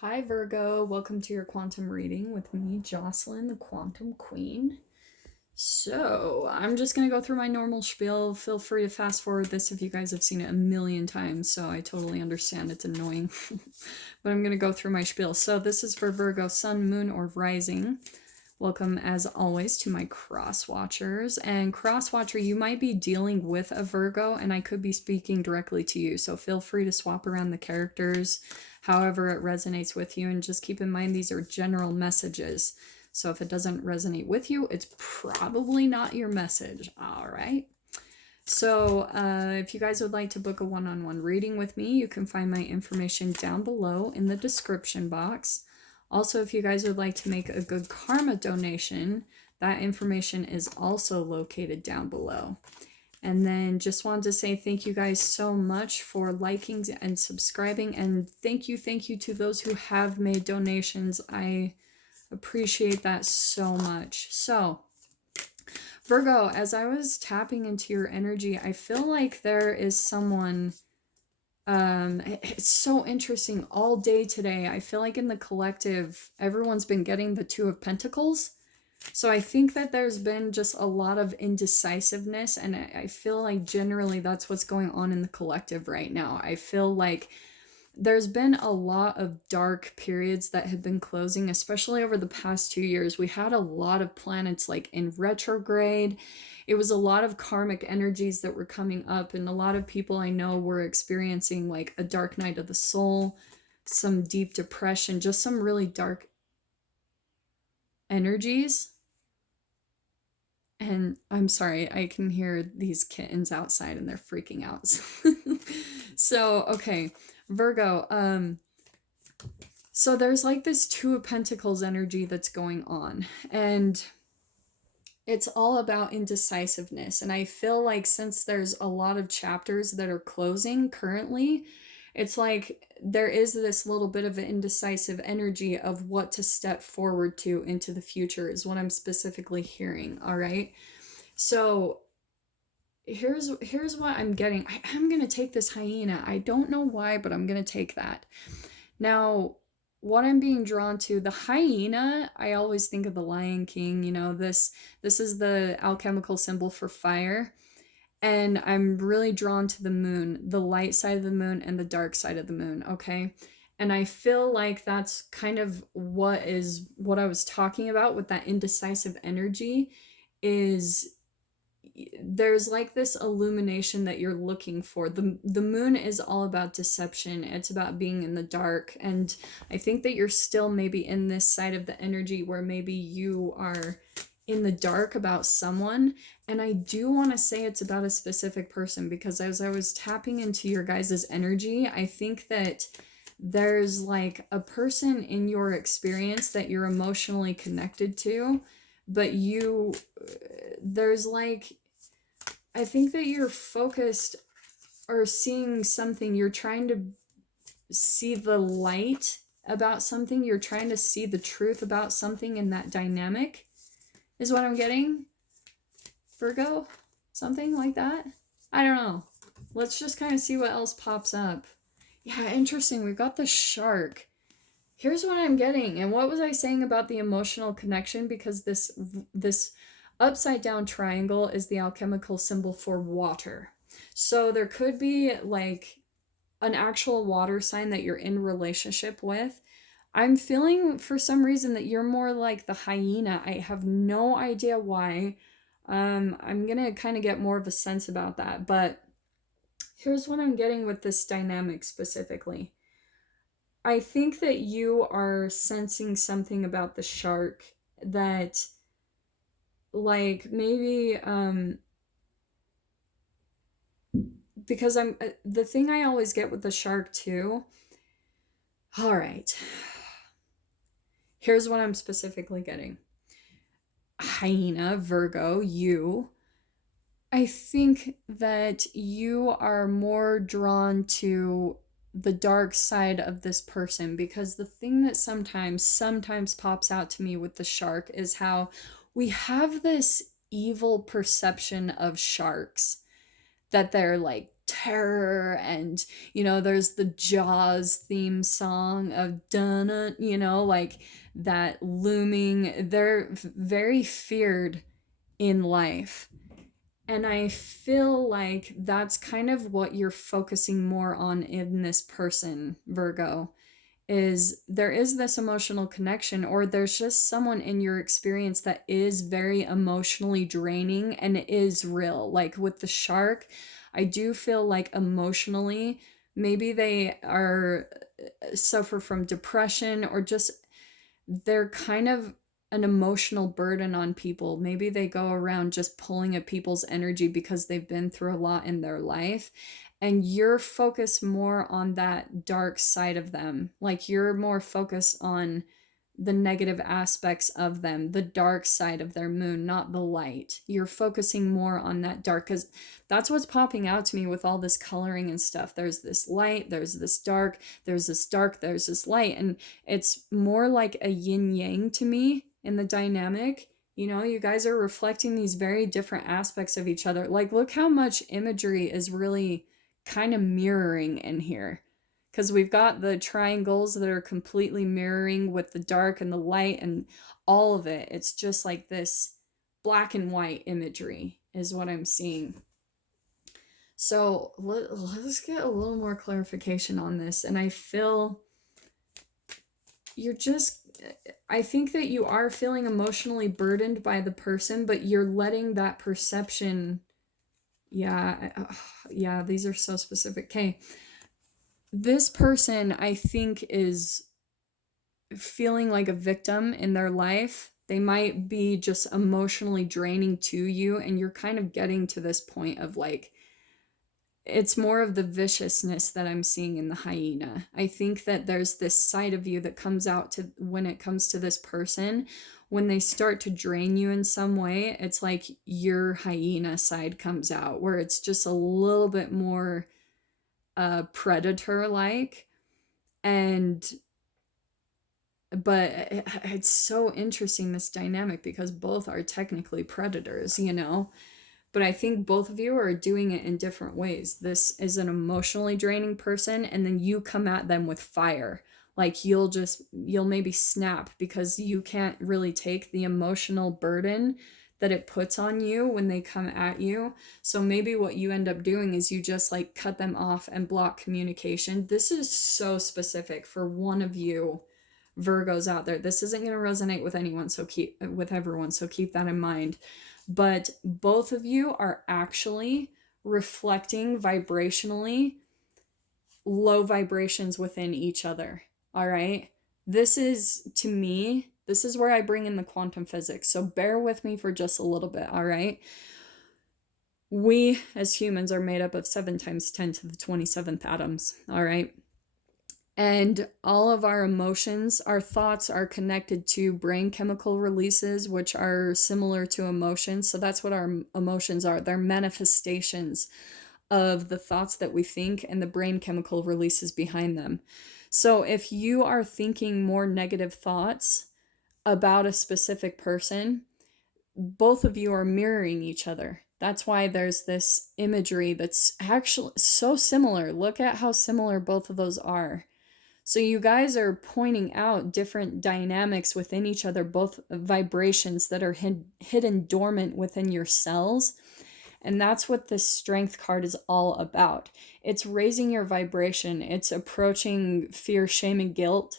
Hi Virgo, welcome to your quantum reading with me, Jocelyn, the Quantum Queen. So, I'm just going to go through my normal spiel. Feel free to fast forward this if you guys have seen it a million times, so I totally understand it's annoying. But I'm going to go through my spiel. So, this is for Virgo, Sun, Moon, or Rising. Welcome, as always, to my cross watchers. And cross watcher, you might be dealing with a Virgo, and I could be speaking directly to you. So feel free to swap around the characters, however it resonates with you. And just keep in mind, these are general messages. So if it doesn't resonate with you, it's probably not your message. All right. So if you guys would like to book a one-on-one reading with me, you can find my information down below in the description box. Also, if you guys would like to make a good karma donation, that information is also located down below. And then just wanted to say thank you guys so much for liking and subscribing. And thank you to those who have made donations. I appreciate that so much. So, Virgo, as I was tapping into your energy, I feel like there is someone... it's so interesting all day today. I feel like in the collective, everyone's been getting the Two of Pentacles. So I think that there's been just a lot of indecisiveness, and I feel like generally that's what's going on in the collective right now. I feel like there's been a lot of dark periods that have been closing, especially over the past 2 years. We had a lot of planets like in retrograde. It was a lot of karmic energies that were coming up, and a lot of people I know were experiencing like a dark night of the soul, some deep depression, just some really dark energies. And I'm sorry, I can hear these kittens outside and they're freaking out. So, okay, Virgo, so there's like this Two of Pentacles energy that's going on, and it's all about indecisiveness. And I feel like since there's a lot of chapters that are closing currently, it's like there is this little bit of an indecisive energy of what to step forward to into the future is what I'm specifically hearing. All right. So here's what I'm getting. I'm going to take this hyena. I don't know why, but I'm going to take that. Now, what I'm being drawn to, the hyena, I always think of the Lion King. You know, this is the alchemical symbol for fire. And I'm really drawn to the moon, the light side of the moon and the dark side of the moon, okay? And I feel like that's kind of what I was talking about with that indecisive energy is there's like this illumination that you're looking for. The moon is all about deception. It's about being in the dark. And I think that you're still maybe in this side of the energy where maybe you are in the dark about someone. And I do want to say it's about a specific person, because as I was tapping into your guys' energy, I think that there's like a person in your experience that you're emotionally connected to, but there's like, I think that you're focused or seeing something. You're trying to see the light about something. You're trying to see the truth about something in that dynamic is what I'm getting. Virgo? Something like that? I don't know. Let's just kind of see what else pops up. Yeah, interesting. We've got the shark. Here's what I'm getting. And what was I saying about the emotional connection? Because this upside down triangle is the alchemical symbol for water. So there could be like an actual water sign that you're in relationship with. I'm feeling for some reason that you're more like the hyena. I have no idea why. I'm gonna kind of get more of a sense about that, but here's what I'm getting with this dynamic specifically. I think that you are sensing something about the shark that, like, maybe because I'm the thing I always get with the shark too. All right, here's what I'm specifically getting. Hyena, Virgo, you. I think that you are more drawn to the dark side of this person, because the thing that sometimes pops out to me with the shark is how we have this evil perception of sharks, that they're like terror, and there's the Jaws theme song of dun, like that looming. They're very feared in life. And I feel like that's kind of what you're focusing more on in this person, Virgo, is there is this emotional connection, or there's just someone in your experience that is very emotionally draining, and it is real. Like with the shark, I do feel like emotionally, maybe they are suffer from depression, or just they're kind of an emotional burden on people. Maybe they go around just pulling at people's energy because they've been through a lot in their life. And you're focused more on that dark side of them. Like you're more focused on the negative aspects of them, the dark side of their moon, not the light. You're focusing more on that dark, because that's what's popping out to me with all this coloring and stuff. There's this light, there's this dark, there's this dark, there's this light. And it's more like a yin yang to me in the dynamic. You guys are reflecting these very different aspects of each other. Like, look how much imagery is really kind of mirroring in here, because we've got the triangles that are completely mirroring with the dark and the light and all of it. It's just like this black and white imagery is what I'm seeing. So let's get a little more clarification on this. And I feel I think that you are feeling emotionally burdened by the person, but you're letting that perception. Yeah, these are so specific. Okay. This person, I think, is feeling like a victim in their life. They might be just emotionally draining to you, and you're kind of getting to this point of like, it's more of the viciousness that I'm seeing in the hyena. I think that there's this side of you that comes out to when it comes to this person. When they start to drain you in some way, it's like your hyena side comes out, where it's just a little bit more predator like. But it's so interesting, this dynamic, because both are technically predators, but I think both of you are doing it in different ways. This is an emotionally draining person, and then you come at them with fire. Like you'll maybe snap because you can't really take the emotional burden that it puts on you when they come at you. So maybe what you end up doing is you just like cut them off and block communication. This is so specific for one of you Virgos out there. This isn't going to resonate with everyone, so keep that in mind. But both of you are actually reflecting vibrationally low vibrations within each other. All right. This is, to me, this is where I bring in the quantum physics. So bear with me for just a little bit. All right. We as humans are made up of 7 times 10 to the 27th atoms. All right. And all of our emotions, our thoughts are connected to brain chemical releases, which are similar to emotions. So that's what our emotions are. They're manifestations of the thoughts that we think and the brain chemical releases behind them. So if you are thinking more negative thoughts about a specific person, both of you are mirroring each other. That's why there's this imagery that's actually so similar. Look at how similar both of those are. So you guys are pointing out different dynamics within each other, both vibrations that are hidden dormant within your cells. And that's what this strength card is all about. It's raising your vibration. It's approaching fear, shame, and guilt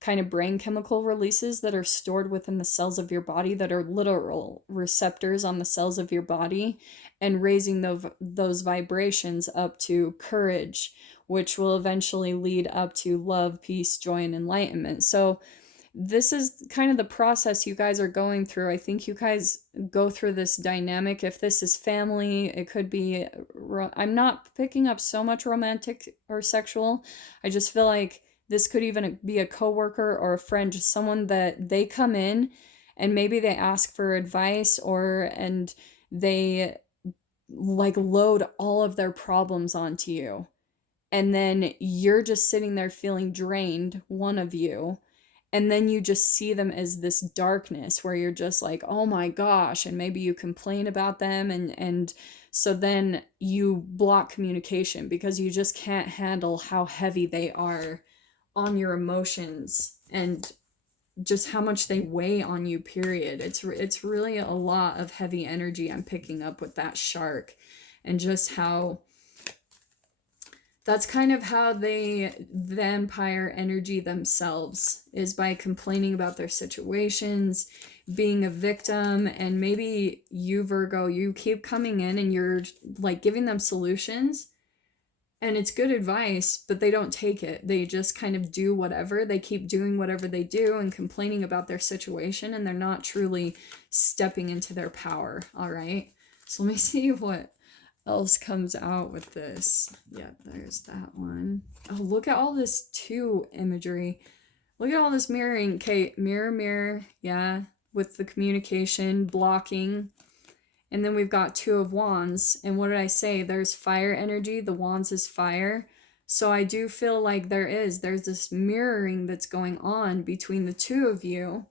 kind of brain chemical releases that are stored within the cells of your body, that are literal receptors on the cells of your body, and raising those vibrations up to courage, which will eventually lead up to love, peace, joy, and enlightenment. So this is kind of the process you guys are going through. I think you guys go through this dynamic. If this is family, it could be, I'm not picking up so much romantic or sexual. I just feel like this could even be a coworker or a friend, just someone that they come in and maybe they ask for advice, and they like load all of their problems onto you. And then you're just sitting there feeling drained, one of you, and then you just see them as this darkness where you're just like, oh my gosh, and maybe you complain about them, and so then you block communication because you just can't handle how heavy they are on your emotions and just how much they weigh on you, period. It's really a lot of heavy energy I'm picking up with that shark, and just how that's kind of how they vampire energy themselves, is by complaining about their situations, being a victim. And maybe you, Virgo, you keep coming in and you're like giving them solutions, and it's good advice, but they don't take it. They just kind of do whatever. They keep doing whatever they do and complaining about their situation, and they're not truly stepping into their power. All right. So let me see what else comes out with this. Yep, there's that one. Oh, look at all this two imagery. Look at all this mirroring. Okay, mirror, mirror. Yeah, with the communication, blocking. And then we've got Two of Wands. And what did I say? There's fire energy. The Wands is fire. So I do feel like there's this mirroring that's going on between the two of you.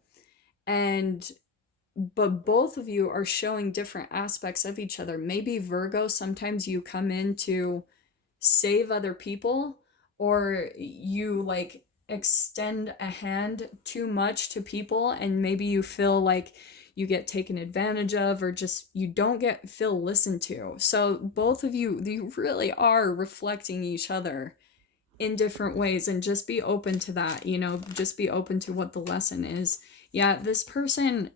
But both of you are showing different aspects of each other. Maybe Virgo, sometimes you come in to save other people, or you like extend a hand too much to people, and maybe you feel like you get taken advantage of, or just you don't feel listened to. So both of you really are reflecting each other in different ways, and just be open to that, just be open to what the lesson is. Yeah, this person,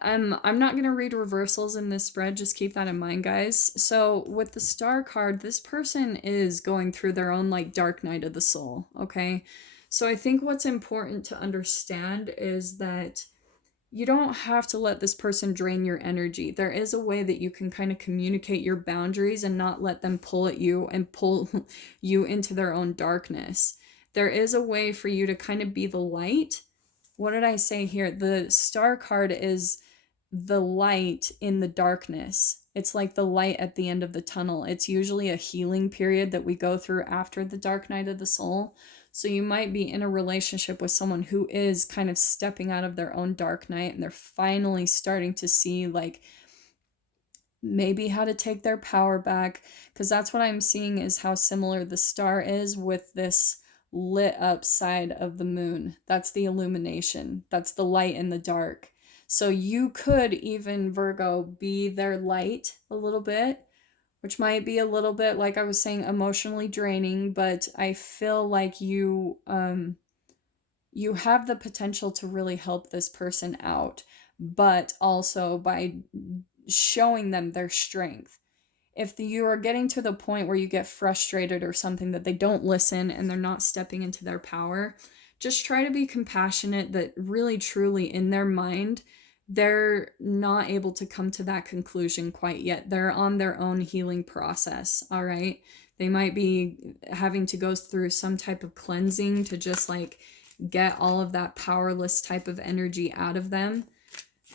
I'm not going to read reversals in this spread. Just keep that in mind, guys. So with the Star card, this person is going through their own like dark night of the soul. Okay. So I think what's important to understand is that you don't have to let this person drain your energy. There is a way that you can kind of communicate your boundaries and not let them pull at you and pull you into their own darkness. There is a way for you to kind of be the light. What did I say here? The Star card is the light in the darkness. It's like the light at the end of the tunnel. It's usually a healing period that we go through after the dark night of the soul. So you might be in a relationship with someone who is kind of stepping out of their own dark night, and they're finally starting to see like maybe how to take their power back, because that's what I'm seeing is how similar the Star is with this lit up side of the moon. That's the illumination. That's the light in the dark. So you could even, Virgo, be their light a little bit, which might be a little bit, like I was saying, emotionally draining, but I feel like you have the potential to really help this person out, but also by showing them their strength. If you are getting to the point where you get frustrated or something, that they don't listen and they're not stepping into their power, just try to be compassionate, that really truly in their mind, they're not able to come to that conclusion quite yet. They're on their own healing process, all right? They might be having to go through some type of cleansing to just like get all of that powerless type of energy out of them.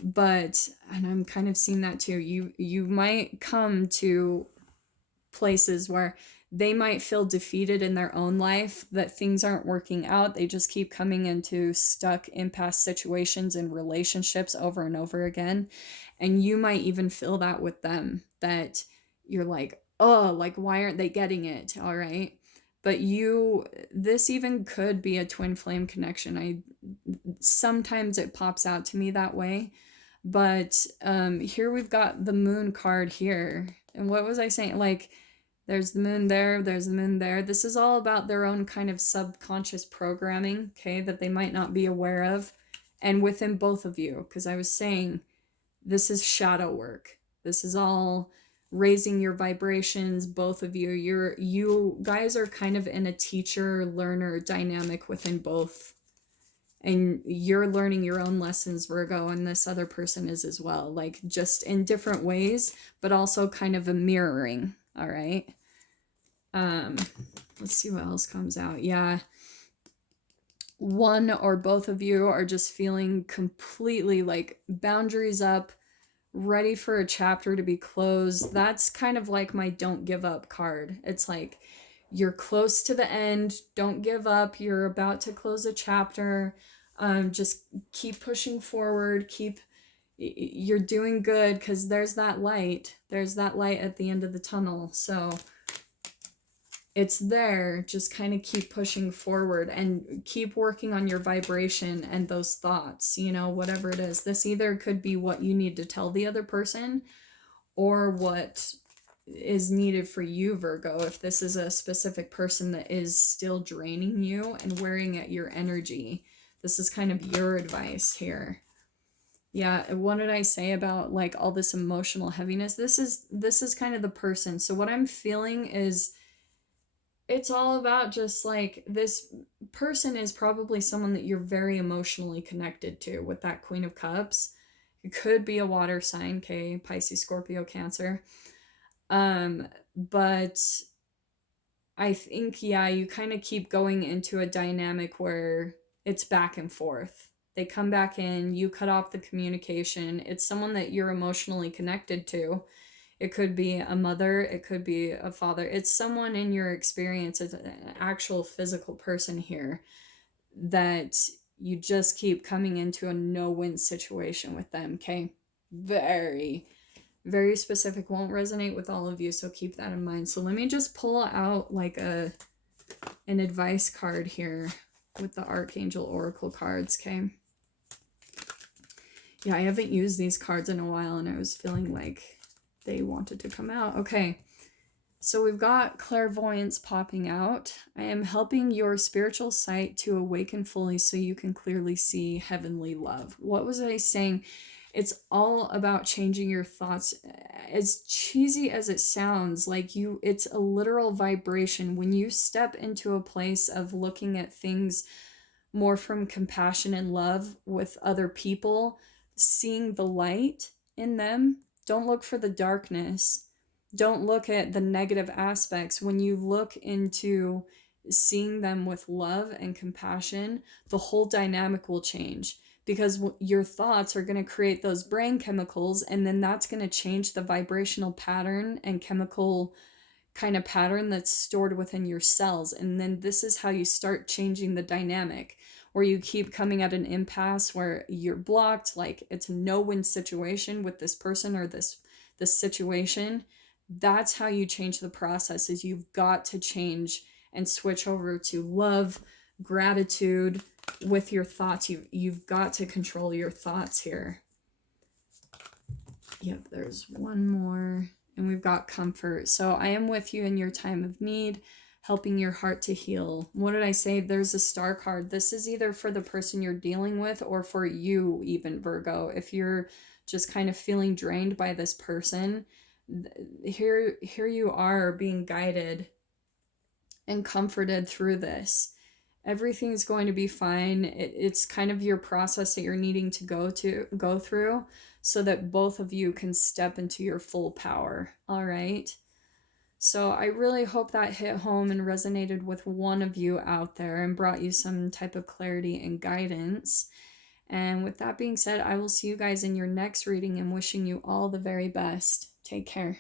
But, and I'm kind of seeing that too, you might come to places where they might feel defeated in their own life, that things aren't working out. They just keep coming into stuck impasse situations and relationships over and over again. And you might even feel that with them, that you're like, oh, like, why aren't they getting it? All right. But this even could be a twin flame connection. Sometimes it pops out to me that way. But here we've got the moon card here. And what was I saying? Like, there's the moon there, there's the moon there. This is all about their own kind of subconscious programming, okay, that they might not be aware of. And within both of you, because I was saying, this is shadow work. This is all raising your vibrations, both of you. You guys are kind of in a teacher-learner dynamic within both. And you're learning your own lessons, Virgo, and this other person is as well. Like, just in different ways, but also kind of a mirroring, all right? Let's see what else comes out. Yeah. One or both of you are just feeling completely like boundaries up, ready for a chapter to be closed. That's kind of like my don't give up card. It's like you're close to the end, don't give up, you're about to close a chapter. Just keep pushing forward, you're doing good, because there's that light at the end of the tunnel. So it's there. Just kind of keep pushing forward and keep working on your vibration and those thoughts, you know, whatever it is. This either could be what you need to tell the other person, or what is needed for you, Virgo, if this is a specific person that is still draining you and wearing at your energy. This is kind of your advice here. Yeah, what did I say about like all this emotional heaviness? This is kind of the person. So what I'm feeling is it's all about just like this person is probably someone that you're very emotionally connected to with that Queen of Cups. It could be a water sign, okay, Pisces, Scorpio, Cancer. But I think, yeah, you kind of keep going into a dynamic where it's back and forth. They come back in, you cut off the communication. It's someone that you're emotionally connected to. It could be a mother, it could be a father. It's someone in your experience, it's an actual physical person here that you just keep coming into a no-win situation with them, okay? Very, very specific, won't resonate with all of you, so keep that in mind. So let me just pull out like an advice card here with the Archangel Oracle cards, okay? Yeah, I haven't used these cards in a while, and I was feeling like they wanted to come out. Okay, so we've got clairvoyance popping out. I am helping your spiritual sight to awaken fully so you can clearly see heavenly love. What was I saying? It's all about changing your thoughts. As cheesy as it sounds, like it's a literal vibration. When you step into a place of looking at things more from compassion and love with other people, seeing the light in them, don't look for the darkness. Don't look at the negative aspects. When you look into seeing them with love and compassion, the whole dynamic will change, because your thoughts are going to create those brain chemicals, and then that's going to change the vibrational pattern and chemical kind of pattern that's stored within your cells. And then this is how you start changing the dynamic, where you keep coming at an impasse where you're blocked, like it's a no-win situation with this person or this situation. That's how you change the process, is you've got to change and switch over to love, gratitude with your thoughts. You've got to control your thoughts here. Yep, there's one more. And we've got comfort. So I am with you in your time of need, helping your heart to heal. What did I say? There's a star card. This is either for the person you're dealing with or for you, even, Virgo. If you're just kind of feeling drained by this person, here you are being guided and comforted through this. Everything's going to be fine. It's kind of your process that you're needing to go through so that both of you can step into your full power. All right. So I really hope that hit home and resonated with one of you out there and brought you some type of clarity and guidance. And with that being said, I will see you guys in your next reading, and wishing you all the very best. Take care.